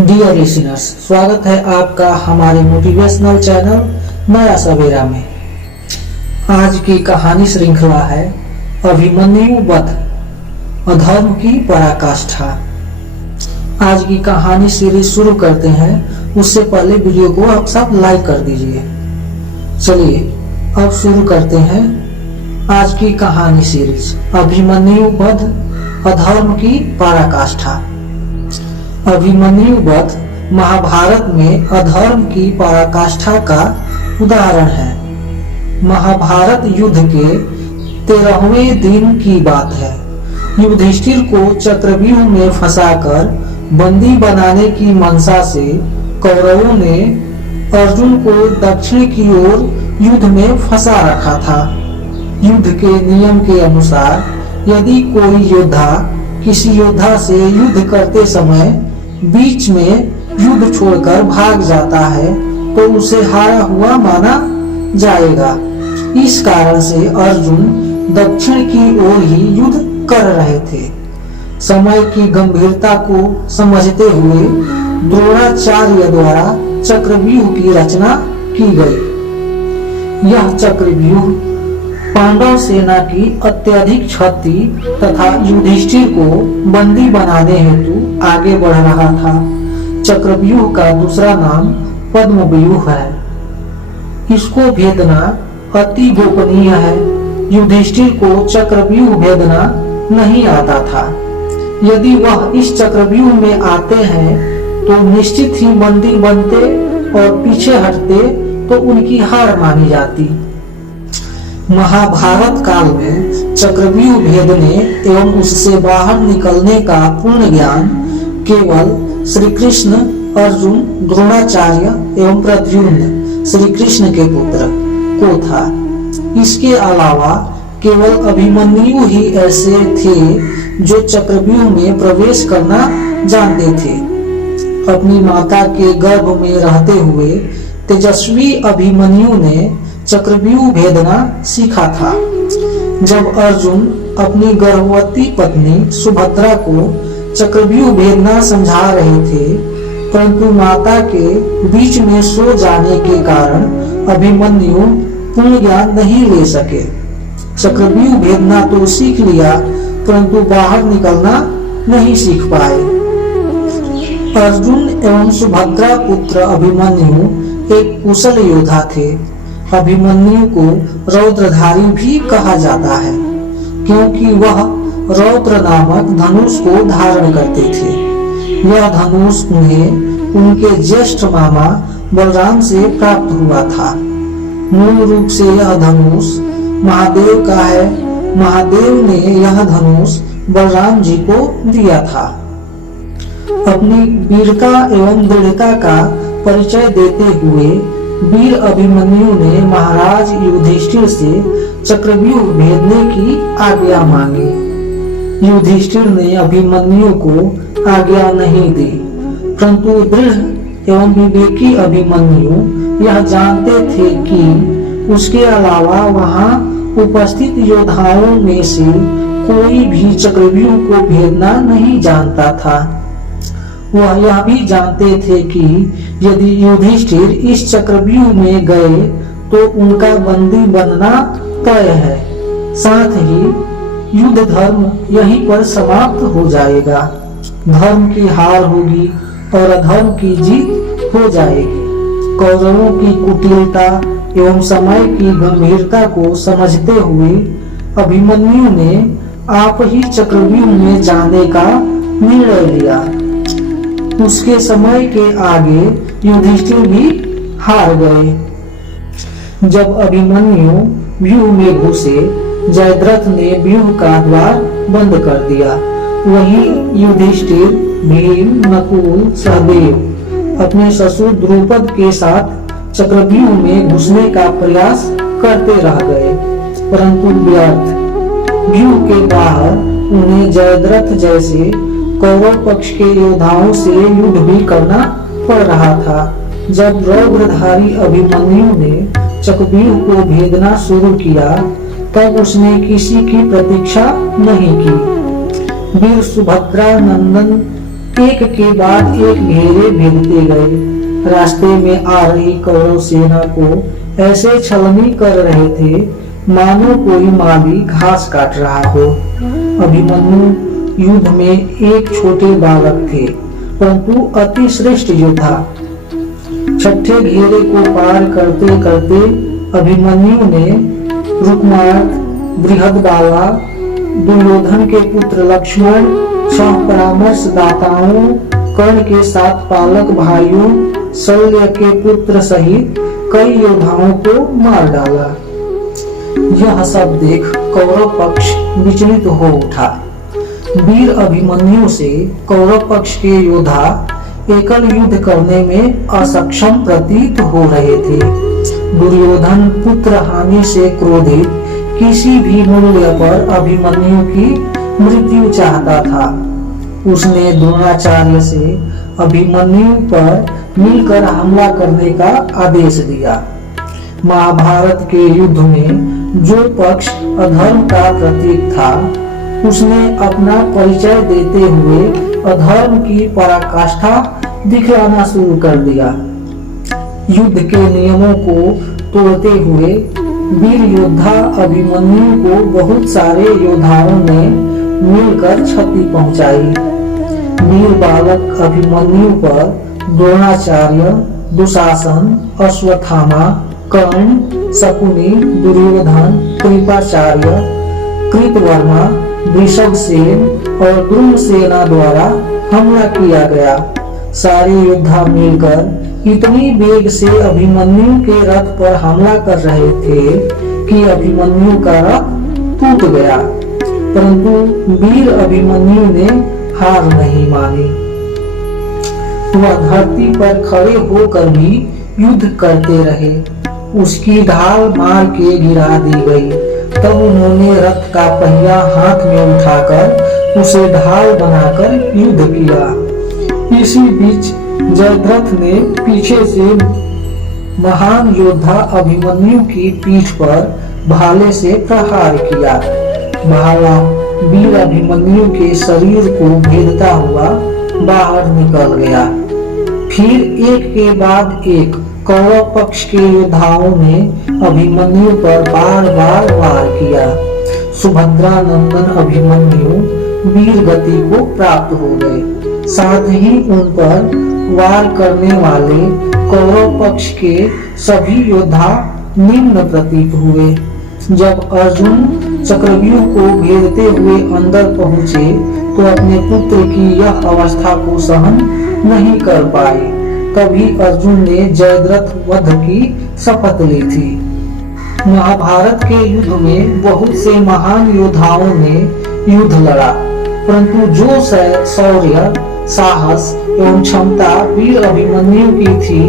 Dear listeners, स्वागत है आपका हमारे मोटिवेशनल चैनल नया सवेरा में। आज की कहानी श्रृंखला है अभिमन्यु वध, अधर्म की पराकाष्ठा। आज की कहानी सीरीज शुरू करते हैं, उससे पहले वीडियो को आप सब लाइक कर दीजिए। चलिए अब शुरू करते हैं आज की कहानी सीरीज अभिमन्यु वध, अधर्म की पराकाष्ठा। अभिमन्यु वध महाभारत में अधर्म की पराकाष्ठा का उदाहरण है। महाभारत युद्ध के 13वें दिन की बात है। युधिष्ठिर को चक्रव्यूह में फंसाकर बंदी बनाने की मंशा से कौरवों ने अर्जुन को दक्षिण की ओर युद्ध में फंसा रखा था। युद्ध के नियम के अनुसार यदि कोई योद्धा किसी योद्धा से युद्ध करते समय बीच में युद्ध छोड़कर भाग जाता है तो उसे हारा हुआ माना जाएगा। इस कारण से अर्जुन दक्षिण की ओर ही युद्ध कर रहे थे। समय की गंभीरता को समझते हुए द्रोणाचार्य द्वारा चक्रव्यूह की रचना की गई। यह चक्रव्यूह पांडव सेना की अत्यधिक क्षति तथा युधिष्ठिर को बंदी बनाने हेतु आगे बढ़ रहा था। चक्रव्यूह का दूसरा नाम पद्मव्यूह है। इसको भेदना अति गोपनीय है। युधिष्ठिर को चक्रव्यूह भेदना नहीं आता था। यदि वह इस चक्रव्यूह में आते हैं तो निश्चित ही बंदी बनते और पीछे हटते तो उनकी हार मानी जाती। महाभारत काल में चक्रव्यूह भेदने एवं उससे बाहर निकलने का पूर्ण ज्ञान केवल श्री कृष्ण, अर्जुन, द्रोणाचार्य एवं प्रद्युम्न श्री कृष्ण के पुत्र को था। इसके अलावा केवल अभिमन्यु ही ऐसे थे जो चक्रव्यूह में प्रवेश करना जानते थे। अपनी माता के गर्भ में रहते हुए तेजस्वी अभिमन्यु ने चक्रव्यूह भेदना सीखा था। जब अर्जुन अपनी गर्भवती पत्नी सुभद्रा को चक्रव्यूह भेदना समझा रहे थे, परंतु माता के बीच में सो जाने के कारण अभिमन्यु पूर्ण ज्ञान नहीं ले सके। चक्रव्यूह भेदना तो सीख लिया, परंतु बाहर निकलना नहीं सीख पाए। अर्जुन एवं सुभद्रा पुत्र अभिमन्यु एक कुशल योद्धा थे। अभिमन्यु को रौद्रधारी भी कहा जाता है, क्योंकि वह रौद्र नामक धनुष को धारण करते थे। यह धनुष उन्हें उनके ज्येष्ठ मामा बलराम से प्राप्त हुआ था। मूल रूप से यह धनुष महादेव का है। महादेव ने यह धनुष बलराम जी को दिया था। अपनी वीरता एवं दृढ़ता का परिचय देते हुए वीर अभिमन्यु ने महाराज युधिष्ठिर से चक्रव्यूह भेदने की आज्ञा मांगी। युधिष्ठिर ने अभिमन्यु को आज्ञा नहीं दी, परंतु दृढ़ एवं विवेकी अभिमन्यु यह जानते थे कि उसके अलावा वहां उपस्थित योद्धाओं में से कोई भी चक्रव्यूह को भेदना नहीं जानता था। वह यह भी जानते थे कि यदि युधिष्ठिर इस चक्रव्यूह में गए तो उनका बंदी बनना तय है। साथ ही युद्ध धर्म यहीं पर समाप्त हो जाएगा। धर्म की हार होगी और अधर्म की जीत हो जाएगी। कौरवों की कुटिलता एवं समय की गंभीरता को समझते हुए अभिमन्यु ने आप ही चक्रव्यूह में जाने का निर्णय लिया। उसके समय के आगे युधिष्ठिर भी हार गए। जब अभिमन्यु व्यूह में घुसे, जयद्रथ ने व्यूह का द्वार बंद कर दिया। वहीं युधिष्ठिर, भीम, नकुल, सहदेव अपने ससुर द्रुपद के साथ चक्रव्यूह में घुसने का प्रयास करते रह गए, परंतु व्यर्थ। व्यूह के बाहर उन्हें जयद्रथ जैसे कौरव पक्ष के योद्धाओं से युद्ध भी करना पड़ रहा था। जब रौद्रधारी अभिमन्यु ने चक्रव्यूह को भेदना शुरू किया, तब उसने किसी की प्रतीक्षा नहीं की। वीर सुभद्रा नंदन एक के बाद एक घेरे भेदते गए। रास्ते में आ रही कौरव सेना को ऐसे छलनी कर रहे थे मानो कोई माली घास काट रहा हो। अभिमन्यु युद्ध में एक छोटे बालक थे, परंतु अति श्रेष्ठ योद्धा। छठे घेरे को पार करते करते अभिमन्यु ने रुक्मार्ग, बृहदबाला, दुर्योधन के पुत्र लक्ष्मण, 6 परामर्शदाताओं, कर्ण के 7 पालक भाइयों, शल्य के पुत्र सहित कई योद्धाओं को मार डाला। यह सब देख कौरव पक्ष विचलित हो उठा। वीर अभिमन्यु से कौरव पक्ष के योद्धा एकल युद्ध करने में असक्षम प्रतीत हो रहे थे। दुर्योधन पुत्र हानि से क्रोधित किसी भी मूल्य पर अभिमन्यु की मृत्यु चाहता था। उसने द्रोणाचार्य से अभिमन्यु पर मिलकर हमला करने का आदेश दिया। महाभारत के युद्ध में जो पक्ष अधर्म का प्रतीक था, उसने अपना परिचय देते हुए अधर्म की पराकाष्ठा दिखलाना शुरू कर दिया। युद्ध के नियमों को तोड़ते हुए वीर योद्धा अभिमन्यु को बहुत सारे योद्धाओं ने मिलकर क्षति पहुंचाई। वीर बालक अभिमन्यु पर द्रोणाचार्य, दुशासन, अश्वत्थामा, कर्ण, शकुनि, दुर्योधन, कृपाचार्य, कृतवर्मा, वृषभसेन और द्रुमसेना द्वारा हमला किया गया। सारे योद्धा मिलकर इतनी वेग से अभिमन्यु के रथ पर हमला कर रहे थे कि अभिमन्यु का रथ टूट गया, परंतु वीर अभिमन्यु ने हार नहीं मानी। वह धरती पर खड़े होकर भी युद्ध करते रहे। उसकी ढाल मार के गिरा दी गई। तब उन्होंने रथ का पहिया हाथ में उठाकर उसे ढाल बनाकर युद्ध किया। इसी बीच जयद्रथ ने पीछे से महान योद्धा अभिमन्यु की पीठ पर भाले से प्रहार किया। भाला वीर अभिमन्यु के शरीर को भेदता हुआ बाहर निकल गया। फिर एक के बाद एक कौरव पक्ष के योद्धाओं ने अभिमन्यु पर बार बार वार किया। सुभद्रा नंदन अभिमन्यु वीर गति को प्राप्त हो गए। साथ ही उन पर वार करने वाले कौरव पक्ष के सभी योद्धा निम्न प्रतीत हुए। जब अर्जुन चक्रव्यूह को भेदते हुए अंदर पहुंचे तो अपने पुत्र की यह अवस्था को सहन नहीं कर पाए। तभी अर्जुन ने जयद्रथ वध की शपथ ली थी। महाभारत के युद्ध में बहुत से महान योद्धाओं ने युद्ध लड़ा, परंतु जो शौर्य, साहस एवं क्षमता वीर अभिमन्यु की थी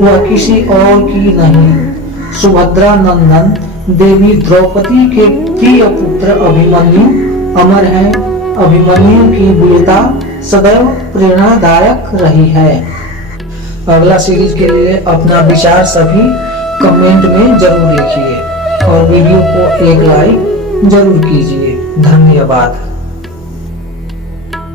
वह किसी और की नहीं। सुभद्रा नंदन देवी द्रौपदी के प्रिय पुत्र अभिमन्यु अमर है। अभिमन्यु की वीरता सदैव प्रेरणादायक रही है। अगला सीरीज के लिए अपना विचार सभी कमेंट में जरूर लिखिए और वीडियो को एक लाइक जरूर कीजिए। धन्यवाद।